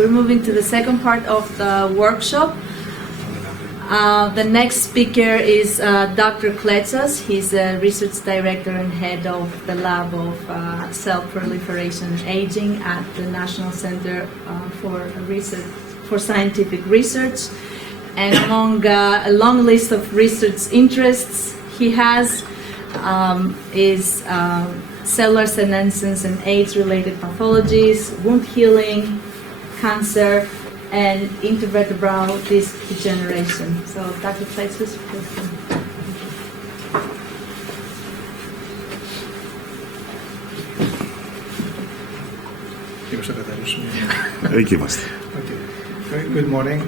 we're moving to the second part of the workshop. The next speaker is Dr. Kletsas. He's a research director and head of the Lab of Cell Proliferation and Aging at the National Center for Scientific Research. And among a long list of research interests he has is cellular senescence and AIDS-related pathologies, wound healing, cancer, and intervertebral disc degeneration. So, Dr. Kletsas, please. Good morning.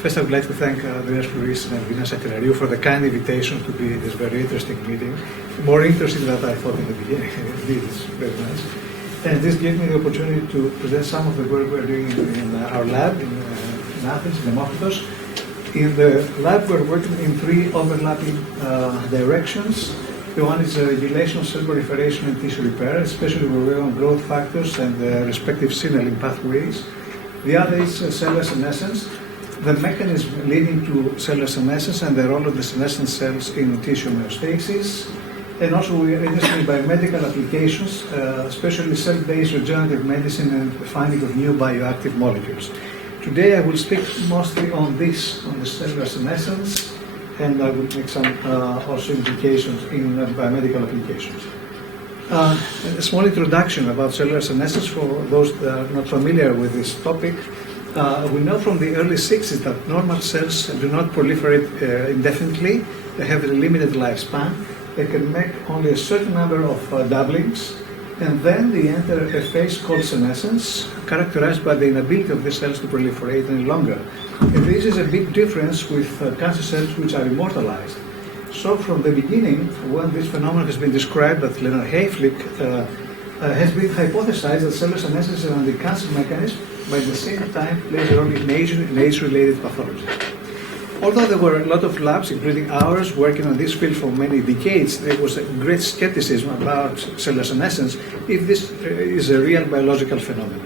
First, I would like to thank the referees and Vina Secretariat for the kind invitation to be this very interesting meeting. More interesting than I thought in the beginning. Indeed, it's very nice. And this gives me the opportunity to present some of the work we're doing in our lab in Athens, in Demokritos. In the lab, we're working in three overlapping directions. The one is regulation of cell proliferation and tissue repair, especially we're working on growth factors and respective signaling pathways. The other is cellular senescence, the mechanism leading to cellular senescence and the role of the senescent cells in tissue homeostasis. And also we are interested in biomedical applications, especially cell-based regenerative medicine and the finding of new bioactive molecules. Today I will speak mostly on this, on the cellular senescence, and I will make some also implications in biomedical applications. A small introduction about cellular senescence for those that are not familiar with this topic. We know from the early 60s that normal cells do not proliferate indefinitely. They have a limited lifespan. They can make only a certain number of doublings, and then they enter a phase called senescence, characterized by the inability of the cells to proliferate any longer. And this is a big difference with cancer cells which are immortalized. So from the beginning, when this phenomenon has been described by Leonard Hayflick, has been hypothesized that cellular senescence is an anti-cancer mechanism, but at the same time plays a role in age-related pathology. Although there were a lot of labs, including ours, working on this field for many decades, there was a great skepticism about cellular senescence if this is a real biological phenomenon.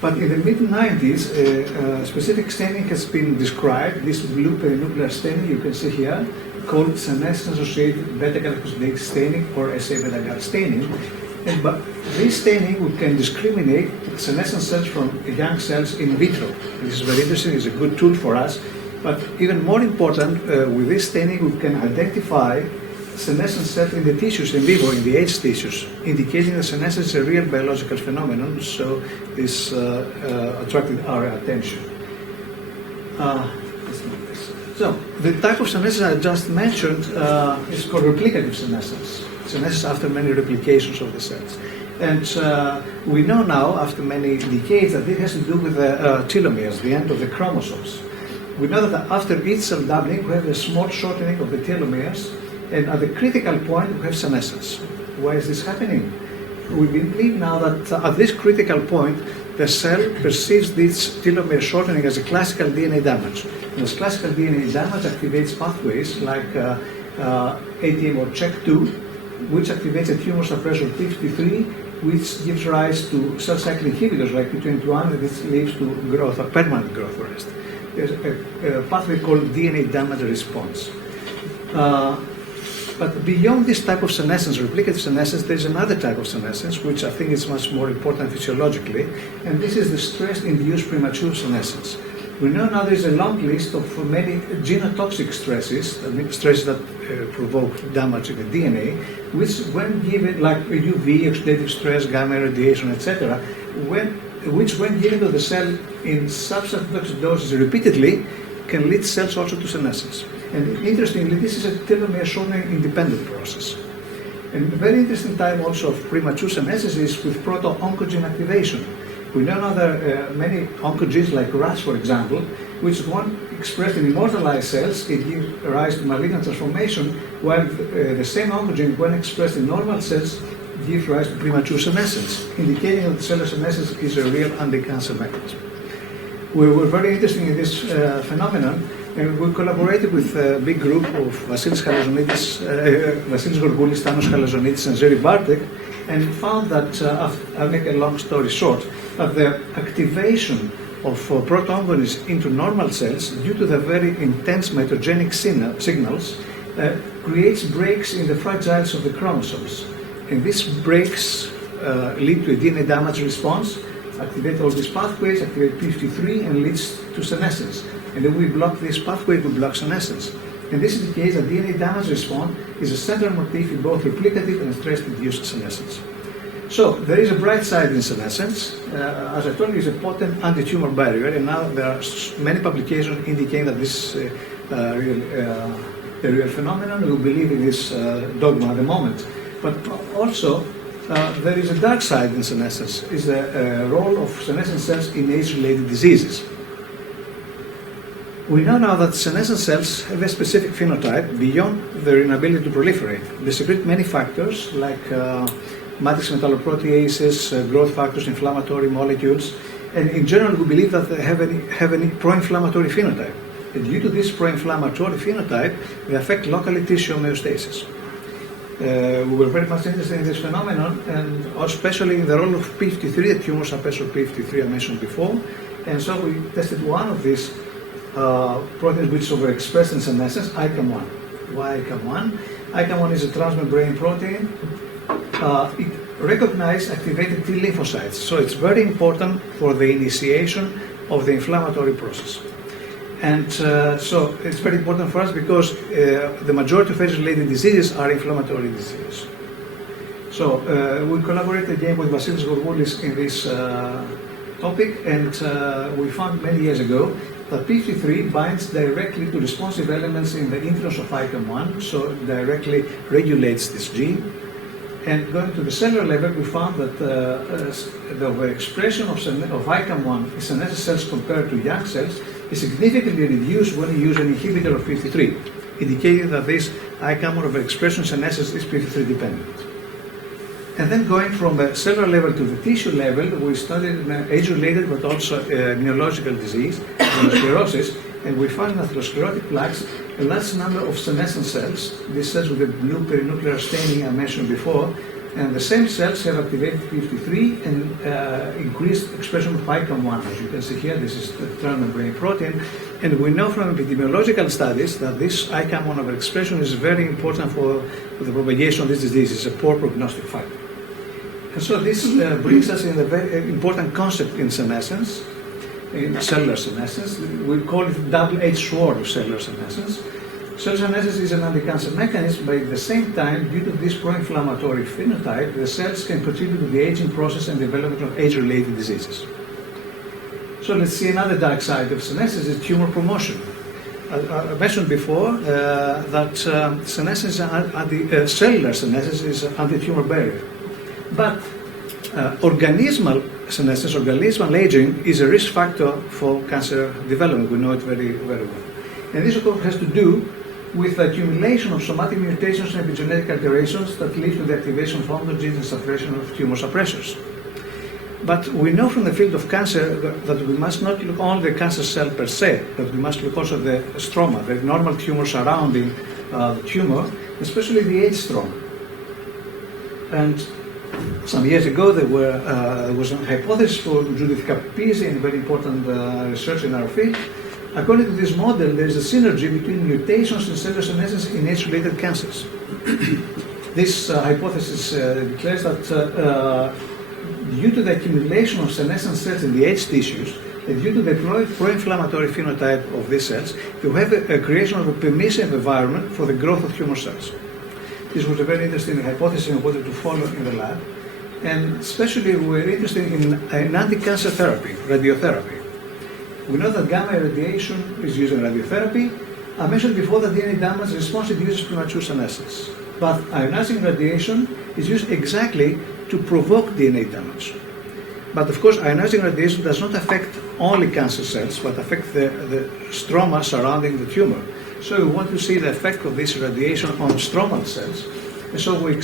But in the mid-90s, specific staining has been described, this blue perinuclear staining you can see here, called senescence-associated beta-galactosidase staining or SA-beta-gal staining. And by this staining, we can discriminate senescent cells from young cells in vitro. This is very interesting, it's a good tool for us. But even more important, with this staining, we can identify senescent cells in the tissues in vivo, in the aged tissues, indicating that senescence is a real biological phenomenon, so this attracted our attention. So, the type of senescence I just mentioned is called replicative senescence. Senescence after many replications of the cells. And we know now, after many decades, that this has to do with the telomeres, the end of the chromosomes. We know that after each cell doubling, we have a small shortening of the telomeres, and at the critical point, we have senescence. Why is this happening? We believe now that at this critical point, the cell perceives this telomere shortening as a classical DNA damage. And this classical DNA damage activates pathways like ATM or CHEK2, which activates a tumor suppressor TIF53, which gives rise to cell cycle inhibitors like P21, and this leads to growth, or permanent growth arrest. There's a pathway called DNA damage response. But beyond this type of senescence, replicative senescence, there's another type of senescence, which I think is much more important physiologically, and this is the stress-induced premature senescence. We know now there's a long list of many genotoxic stresses, stresses that provoke damage in the DNA, which when given, like UV, oxidative stress, gamma radiation, etc., which when given to the cell in substantial toxic doses repeatedly, can lead cells also to senescence. And interestingly, this is a telomere shortening independent process. And a very interesting time also of premature senescence is with proto-oncogene activation. We know now there are many oncogenes like RAS, for example, which when expressed in immortalized cells, it gives rise to malignant transformation, while the same oncogene, when expressed in normal cells, gives rise to premature senescence, indicating that cellular senescence is a real anti-cancer mechanism. We were very interested in this phenomenon, and we collaborated with a big group of Vasilis Gorgoulis, Stanos Halazonidis, and Zeri Bartek, and found that, I'll make a long story short, that the activation of proto-oncogenes into normal cells due to the very intense mitogenic signals creates breaks in the fragiles of the chromosomes. And these breaks lead to a DNA damage response, activate all these pathways, activate p53, and leads to senescence. And then we block this pathway, we block senescence. And this is the case that DNA damage response is a central motif in both replicative and stress-induced senescence. So there is a bright side in senescence. As I told you, it's a potent anti-tumor barrier, and now there are many publications indicating that this is a real phenomenon. We believe in this dogma at the moment. But also, there is a dark side in senescence, is the role of senescent cells in age-related diseases. We know now that senescent cells have a specific phenotype beyond their inability to proliferate. They secrete many factors like matrix metalloproteases, growth factors, inflammatory molecules, and in general we believe that they have a pro-inflammatory phenotype. And due to this pro-inflammatory phenotype, they affect locally tissue homeostasis. We were very much interested in this phenomenon, and especially in the role of p53, the tumor suppressor p53 I mentioned before. And so we tested one of these proteins which is overexpressed in senescence, ICAM1. Why ICAM1? ICAM1 is a transmembrane protein. It recognizes activated T lymphocytes, so it's very important for the initiation of the inflammatory process. And so it's very important for us because the majority of age-related diseases are inflammatory diseases. So we collaborated again with Vasilis Gourgoulis in this topic, and we found many years ago that p53 binds directly to responsive elements in the introns of ICAM1, so it directly regulates this gene. And going to the cellular level, we found that the expression of ICAM1 in senescent cells compared to young cells is significantly reduced when you use an inhibitor of p53, indicating that this ICAM1 overexpression senescence is p53 dependent. And then going from the cellular level to the tissue level, we studied an age-related but also neurological disease, atherosclerosis, and we found in atherosclerotic plaques a large number of senescent cells, these cells with the blue perinuclear staining I mentioned before, and the same cells have activated p53 and increased expression of ICAM1. As you can see here, this is the transmembrane protein, and we know from epidemiological studies that this ICAM1 overexpression is very important for the propagation of this disease. It's a poor prognostic factor. And so this brings us in a very important concept in senescence, in cellular senescence. We call it double-edged sword of cellular senescence. Cellular senescence is an anti-cancer mechanism, but at the same time, due to this pro-inflammatory phenotype, the cells can contribute to the aging process and development of age-related diseases. So let's see another dark side of senescence is tumor promotion. I mentioned before that senescence, cellular senescence is an anti-tumor barrier. But organismal senescence, organismal aging, is a risk factor for cancer development. We know it very, very well. And this, of course, has to do with the accumulation of somatic mutations and epigenetic alterations that lead to the activation of oncogenes and suppression of tumor suppressors. But we know from the field of cancer that we must not look only at the cancer cell per se, but we must look also at the stroma, the normal tumor surrounding the tumor, especially the age stroma. And some years ago, there was a hypothesis for Judith Capizzi, and very important research in our field. According to this model, there is a synergy between mutations in cellular senescence in age-related cancers. This hypothesis declares that due to the accumulation of senescent cells in the age tissues, and due to the pro-inflammatory phenotype of these cells, you have a creation of a permissive environment for the growth of tumor cells. This was a very interesting hypothesis and wanted to follow in the lab. And especially we're interested in anti-cancer therapy, radiotherapy. We know that gamma radiation is used in radiotherapy. I mentioned before that DNA damage response induces premature senescence. But ionizing radiation is used exactly to provoke DNA damage. But of course, ionizing radiation does not affect only cancer cells, but affect the stroma surrounding the tumor. So we want to see the effect of this radiation on stromal cells. And so we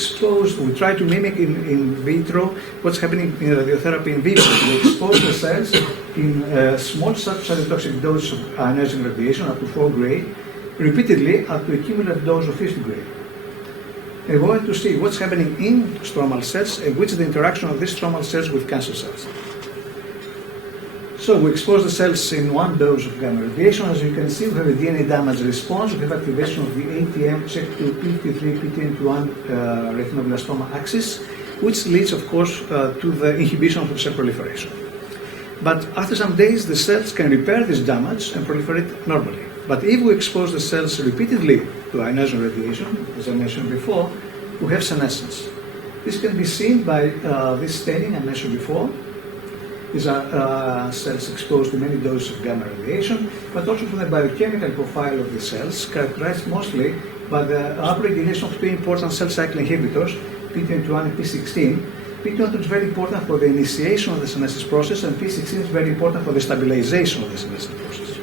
try to mimic in vitro what's happening in radiotherapy in vivo. We expose the cells in small subcytotoxic doses of ionizing radiation, up to 4 gray, repeatedly up to a cumulative dose of 50 gray. And we want to see what's happening in stromal cells and which is the interaction of these stromal cells with cancer cells. So we expose the cells in one dose of gamma radiation. As you can see, we have a DNA damage response. We have activation of the ATM CHEK2 PT3 PT1 retinoblastoma axis, which leads, of course, to the inhibition of cell proliferation. But after some days, the cells can repair this damage and proliferate normally. But if we expose the cells repeatedly to ionizing radiation, as I mentioned before, we have senescence. This can be seen by this staining I mentioned before. These are cells exposed to many doses of gamma radiation, but also from the biochemical profile of the cells, characterized mostly by the upregulation of two important cell cycle inhibitors, P21 and P16. P21 is very important for the initiation of the senescence process, and P16 is very important for the stabilization of the senescence process.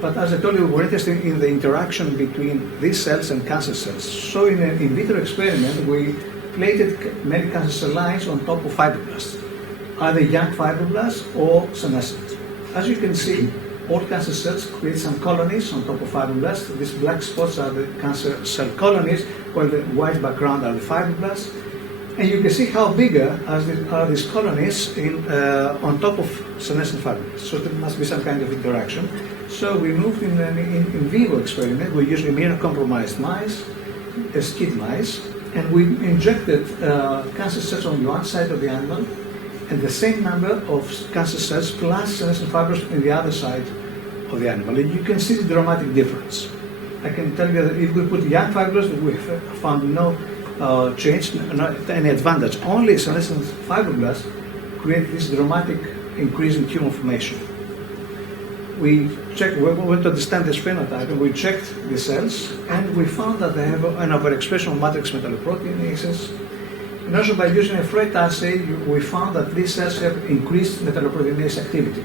But as I told you, we're interested in the interaction between these cells and cancer cells. So in an in vitro experiment, we plated many cancer cell lines on top of fibroblasts, either young fibroblasts or senescent. As you can see, all cancer cells create some colonies on top of fibroblasts. These black spots are the cancer cell colonies, while the white background are the fibroblasts. And you can see how bigger are these colonies on top of senescent fibroblasts. So there must be some kind of interaction. So we moved in an in vivo experiment. We used immunocompromised mice, SCID mice, and we injected cancer cells on one side of the animal and the same number of cancer cells plus senescent fibers on the other side of the animal. And you can see the dramatic difference. I can tell you that if we put young fibers, we found no change, not any advantage. Only senescent fibroblasts create this dramatic increase in tumor formation. We went to understand this phenotype, and we checked the cells, and we found that they have an overexpression of matrix metalloproteinases. And also by using a FRET assay, we found that these cells have increased metalloproteinase activity.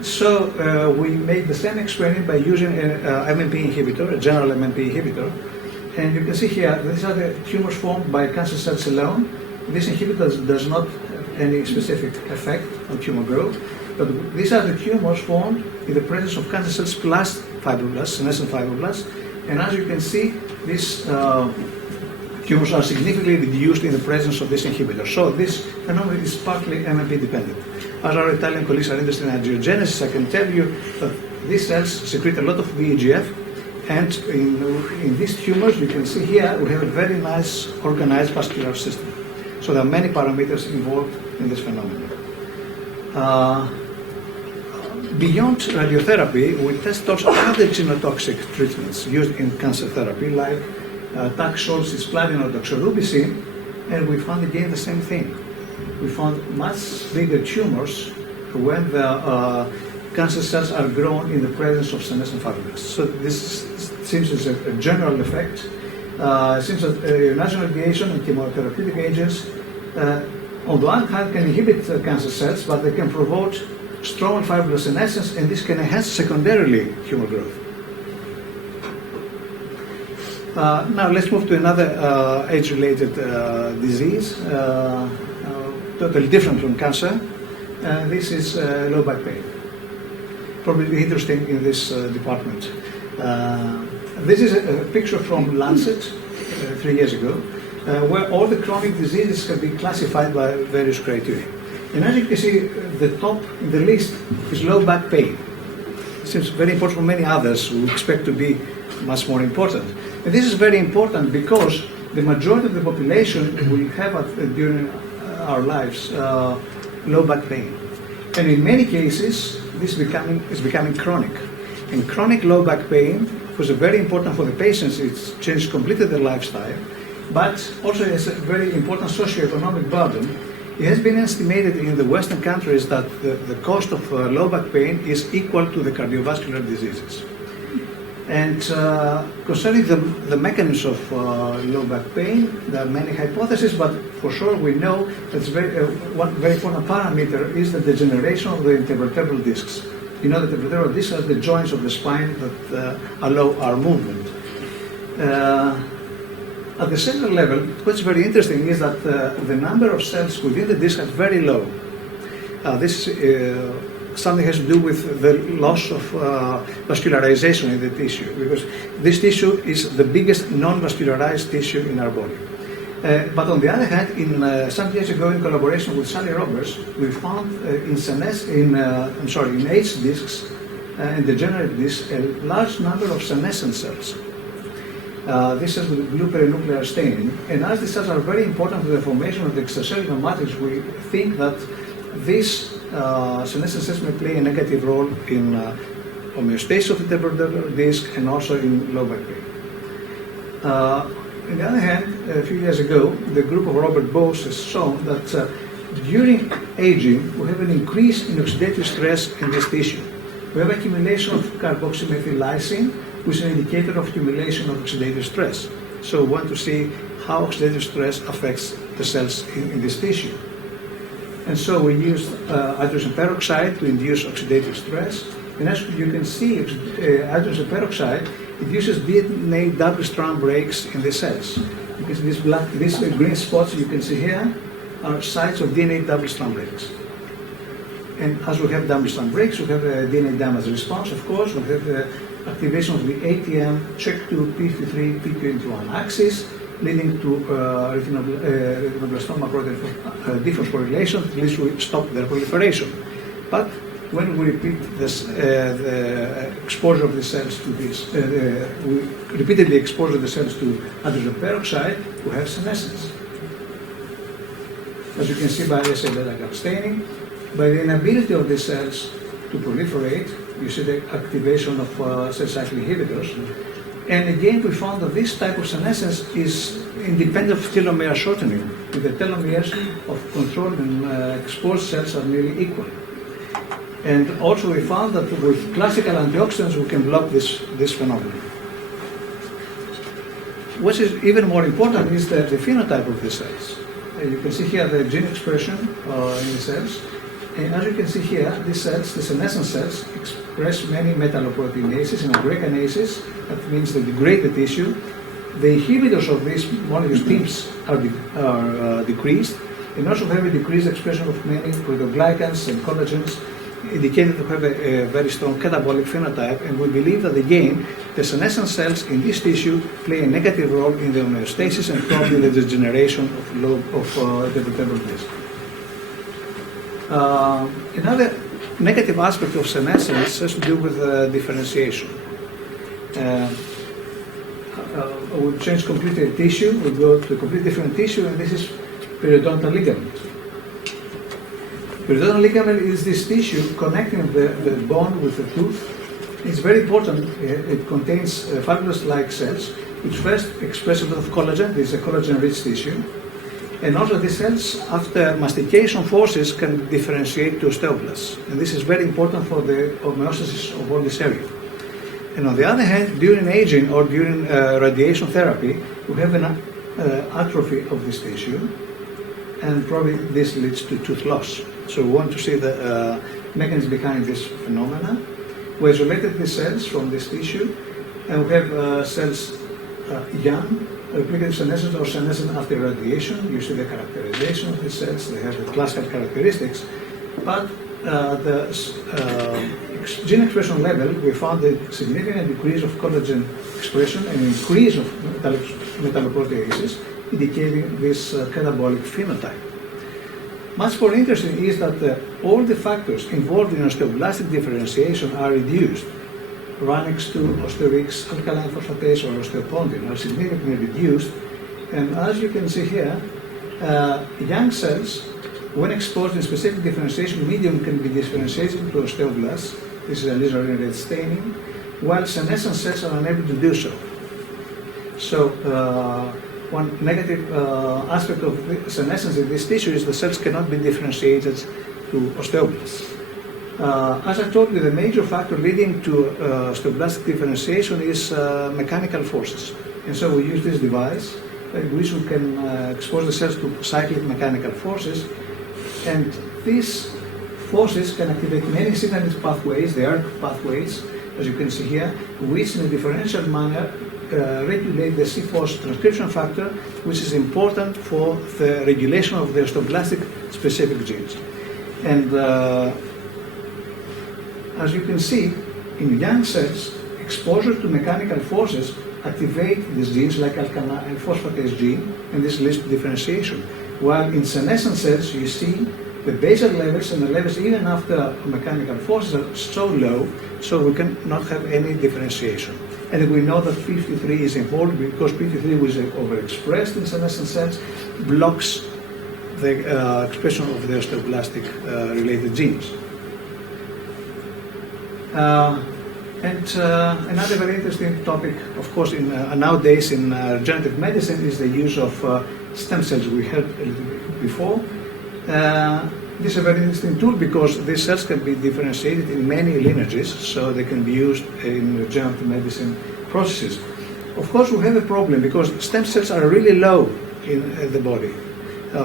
So we made the same experiment by using an MMP inhibitor, a general MMP inhibitor. And you can see here, these are the tumors formed by cancer cells alone. This inhibitor does not have any specific effect on tumor growth. But these are the tumors formed in the presence of cancer cells plus fibroblasts, senescent fibroblasts. And as you can see, these tumors are significantly reduced in the presence of this inhibitor. So this phenomenon is partly MMP dependent. As our Italian colleagues are interested in angiogenesis, I can tell you that these cells secrete a lot of VEGF, and in these tumors, you can see here, we have a very nice organized vascular system. So there are many parameters involved in this phenomenon. Beyond radiotherapy, we test also other genotoxic treatments used in cancer therapy, like Taxol, cisplatin, or doxorubicin, and we found again the same thing. We found much bigger tumors when the cancer cells are grown in the presence of senescent fibroblasts. So this seems as a general effect. It seems that ionizing radiation and chemotherapeutic agents, on the one hand, can inhibit cancer cells, but they can promote strong fibroblast senescence, and this can enhance secondarily tumor growth. Now let's move to another age-related disease, totally different from cancer. This is low back pain. Probably interesting in this department. This is a picture from Lancet 3 years ago, where all the chronic diseases can be classified by various criteria. And as you can see, the top in the list is low back pain. It seems very important for many others who expect to be much more important. And this is very important because the majority of the population will have during our lives low back pain. And in many cases, this is becoming chronic. And chronic low back pain was very important for the patients. It's changed completely their lifestyle, but also it's a very important socioeconomic burden. It has been estimated in the Western countries that the cost of low back pain is equal to the cardiovascular diseases. And concerning the mechanism of low back pain, there are many hypotheses, but for sure we know that one very important parameter is the degeneration of the intervertebral discs. You know that the vertebral discs are the joints of the spine that allow our movement. At the cellular level, what's very interesting is that the number of cells within the disc is very low. This something has to do with the loss of vascularization in the tissue, because this tissue is the biggest non-vascularized tissue in our body. But on the other hand, some years ago, in collaboration with Sally Roberts, we found in H discs and degenerate discs a large number of senescent cells. This is with blue perinuclear staining, and as these cells are very important to the formation of the extracellular matrix, we think that these senescent cells may play a negative role in homeostasis of the temporomandibular disc and also in low back pain. On the other hand, a few years ago, the group of Robert Bose has shown that during aging, we have an increase in oxidative stress in this tissue. We have accumulation of carboxymethyl lysine, which is an indicator of accumulation of oxidative stress. So we want to see how oxidative stress affects the cells in this tissue. And so we used hydrogen peroxide to induce oxidative stress. And as you can see, hydrogen peroxide induces DNA double-strand breaks in the cells. Because these green spots you can see here are sites of DNA double-strand breaks. And as we have double-strand breaks, we have a DNA damage response, of course. We have the activation of the ATM CHEK2 P53 P21 axis, leading to retinoblastoma protein different correlation. At least we stop their proliferation. But when we repeat this, the exposure of the cells to this, we repeatedly expose the cells to hydrogen peroxide, we have senescence. As you can see by SA beta gap staining, by the inability of the cells to proliferate, you see the activation of cell cycle inhibitors. And again, we found that this type of senescence is independent of telomere shortening, with the telomeres of controlled and exposed cells are nearly equal. And also we found that with classical antioxidants we can block this phenomenon. What is even more important is the phenotype of the cells. You can see here the gene expression in the cells. And as you can see here, these cells, the senescent cells, express many metalloproteinases and aggreganases. That means they degrade the tissue. The inhibitors of these molecules, TIMPs, are decreased, and also have a decreased expression of many proteoglycans and collagens, indicating to have a very strong catabolic phenotype. And we believe that again, the senescent cells in this tissue play a negative role in the homeostasis and probably the degeneration of the vertebral disc. Another negative aspect of senescence has to do with differentiation. We change completely tissue, we go to a completely different tissue, and this is periodontal ligament. Periodontal ligament is this tissue connecting the bone with the tooth. It's very important. It contains fibrous-like cells, which first express a lot of collagen. This is a collagen-rich tissue. And also these cells, after mastication forces, can differentiate to osteoblasts. And this is very important for the homeostasis of all this area. And on the other hand, during aging or during radiation therapy, we have an atrophy of this tissue, and probably this leads to tooth loss. So we want to see the mechanism behind this phenomena. We isolated the cells from this tissue, and we have cells young, replicative senescence or senescent after radiation. You see the characterization of the cells, they have the classical characteristics, but the gene expression level, we found a significant decrease of collagen expression and increase of metalloproteases, indicating this catabolic phenotype. Much more interesting is that all the factors involved in osteoblastic differentiation are reduced. RANX2, osteoRix, alkaline phosphatase, or osteopontin are significantly reduced. And as you can see here, young cells, when exposed in specific differentiation medium, can be differentiated to osteoblasts. This is a laser red staining, while senescent cells are unable to do so. So, one negative aspect of senescence in this tissue is the cells cannot be differentiated to osteoblasts. As I told you, the major factor leading to osteoblastic differentiation is mechanical forces. And so we use this device, which we can expose the cells to cyclic mechanical forces. And these forces can activate many signaling pathways, they are pathways, as you can see here, which in a differential manner regulate the C-force transcription factor, which is important for the regulation of the osteoblastic specific genes. And as you can see, in young cells, exposure to mechanical forces activate these genes like alkaline and phosphatase gene, and this leads to differentiation. While in senescent cells, you see the basal levels and the levels even after mechanical forces are so low, so we cannot have any differentiation. And we know that p53 is important because p53, which is overexpressed in senescent cells, blocks the expression of the osteoblastic related genes. Another very interesting topic, of course, nowadays in regenerative medicine is the use of stem cells. We heard a little bit before. This is a very interesting tool because these cells can be differentiated in many lineages, so they can be used in regenerative medicine processes. Of course, we have a problem because stem cells are really low in the body.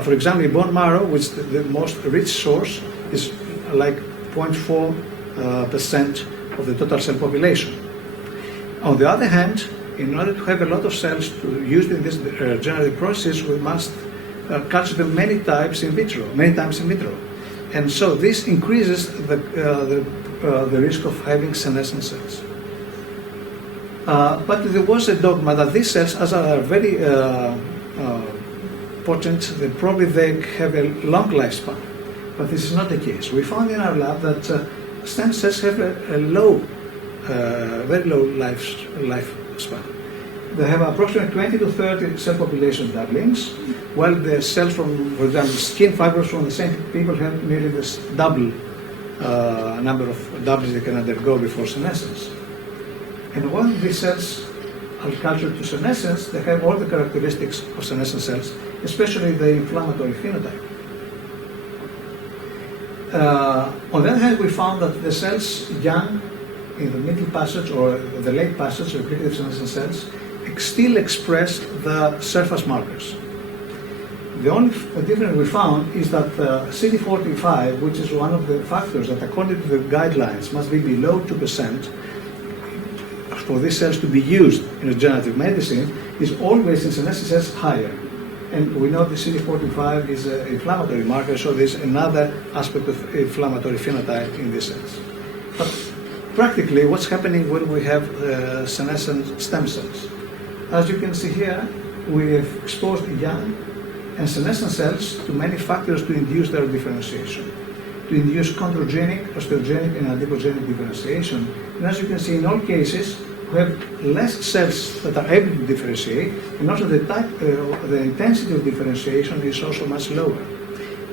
For example, in bone marrow, which the most rich source is like 0.4% of the total cell population. On the other hand, in order to have a lot of cells used in this regenerative process, we must culture them many times in vitro. And so this increases the risk of having senescent cells. But there was a dogma that these cells, as are very potent, they have a long lifespan. But this is not the case. We found in our lab that stem cells have a very low lifespan. They have approximately 20 to 30 cell population doublings, while the cells from, for example, skin fibers from the same people have nearly this double number of doublings they can undergo before senescence. And when these cells are cultured to senescence, they have all the characteristics of senescent cells, especially the inflammatory phenotype. On the other hand, we found that the cells young in the middle passage or the late passage of replicative senescent cells still express the surface markers. The only difference we found is that CD45, which is one of the factors that according to the guidelines must be below 2% for these cells to be used in regenerative medicine, is always in senescent cells higher. And we know the CD45 is an inflammatory marker, so there's another aspect of inflammatory phenotype in these cells. But practically, what's happening when we have senescent stem cells? As you can see here, we have exposed young and senescent cells to many factors to induce their differentiation, to induce chondrogenic, osteogenic, and adipogenic differentiation. And as you can see, in all cases, we have less cells that are able to differentiate, and also the intensity of differentiation is also much lower.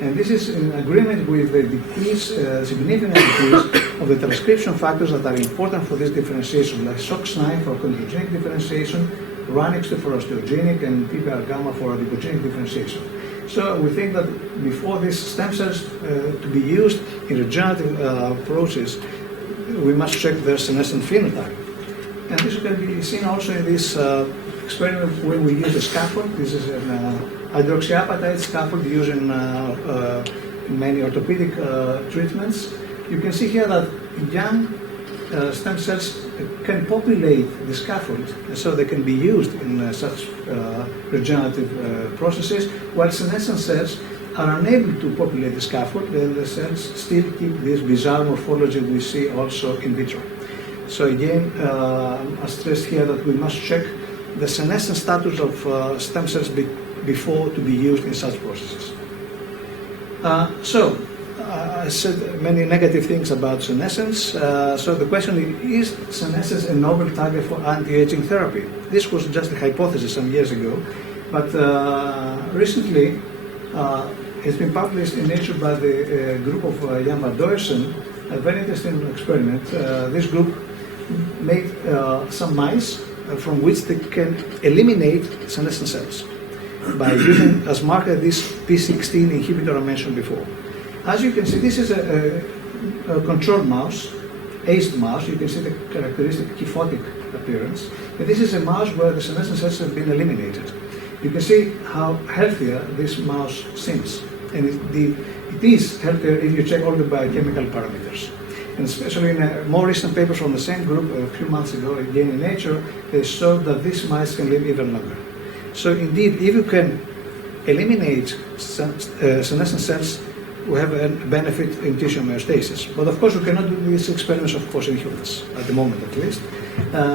And this is in agreement with the significant decrease of the transcription factors that are important for this differentiation, like SOX9 for chondrogenic differentiation, RANX2 for osteogenic, and PPAR gamma for adipogenic differentiation. So we think that before these stem cells to be used in regenerative process, we must check their senescent phenotype. And this can be seen also in this experiment when we use a scaffold. This is an hydroxyapatite scaffold used in many orthopedic treatments. You can see here that young stem cells can populate the scaffold, and so they can be used in such regenerative processes, while senescent cells are unable to populate the scaffold, and the cells still keep this bizarre morphology we see also in vitro. So again, I stress here that we must check the senescent status of stem cells before to be used in such processes. I said many negative things about senescence. So the question is senescence a novel target for anti-aging therapy? This was just a hypothesis some years ago, but recently it's been published in Nature by the group of Jan van Dooysen, a very interesting experiment. This group made some mice from which they can eliminate senescent cells by using as marker this P16 inhibitor I mentioned before. As you can see, this is a control mouse, aged mouse. You can see the characteristic kyphotic appearance. And this is a mouse where the senescent cells have been eliminated. You can see how healthier this mouse seems. And it is healthier if you check all the biochemical parameters. And especially in a more recent paper from the same group a few months ago, again in Nature, they showed that these mice can live even longer. So indeed, if you can eliminate senescent cells, we have a benefit in tissue homeostasis. But of course, we cannot do these experiments, of course, in humans, at the moment at least.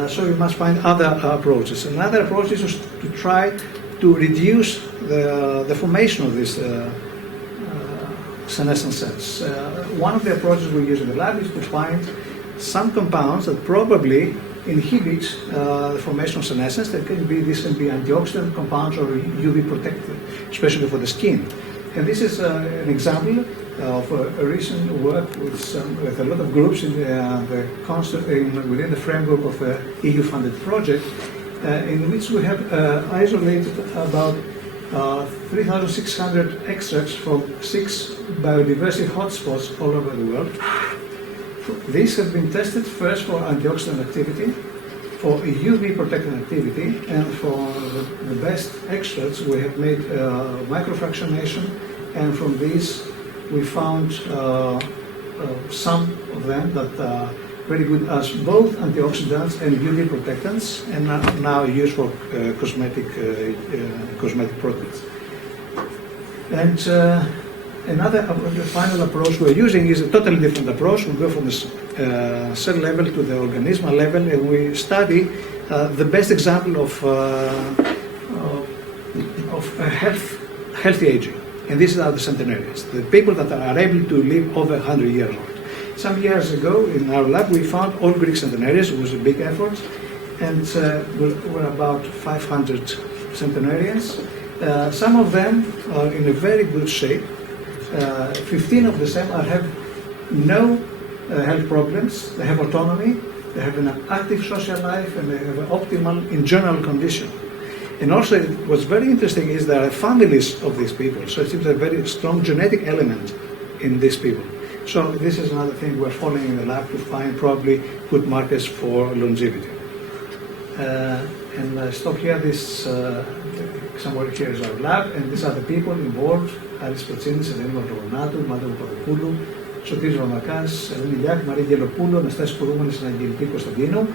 So you must find other approaches. Another approach is to try to reduce the formation of this senescence cells. One of the approaches we use in the lab is to find some compounds that probably inhibit the formation of senescence. This can be antioxidant compounds or UV protected, especially for the skin. And this is an example of a recent work with a lot of groups within the framework of an EU-funded project, in which we have isolated about 3,600 extracts from 6 biodiversity hotspots all over the world. These have been tested first for antioxidant activity, for UV protecting activity, and for the best extracts we have made microfractionation, and from these we found some of them that are very good as both antioxidants and UV protectants, and are now used for cosmetic products. And the final approach we're using is a totally different approach. We go from the cell level to the organismal level, and we study the best example of healthy aging. And these are the centenarians, the people that are able to live over 100 years old. Some years ago in our lab we found all Greek centenarians. It was a big effort, and we're about 500 centenarians. Some of them are in a very good shape. 15 of them have no health problems. They have autonomy, they have an active social life, and they have an optimal in general condition. And also what's very interesting is there are families of these people, so it seems a very strong genetic element in these people. So this is another thing we're following in the lab to find probably good markers for longevity. And I stop here. Somewhere here is our lab, and these are the people involved: Alice Patsinis, Eleni Mavronatou, Mata Papadopoulou, Sotiris Ramakas, Eleni Liak, Maria Gelopoulou, Anastasis Kouroumanis, and Angeliki Konstantinou.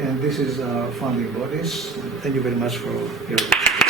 And this is our founding bodies. Thank you very much for your attention.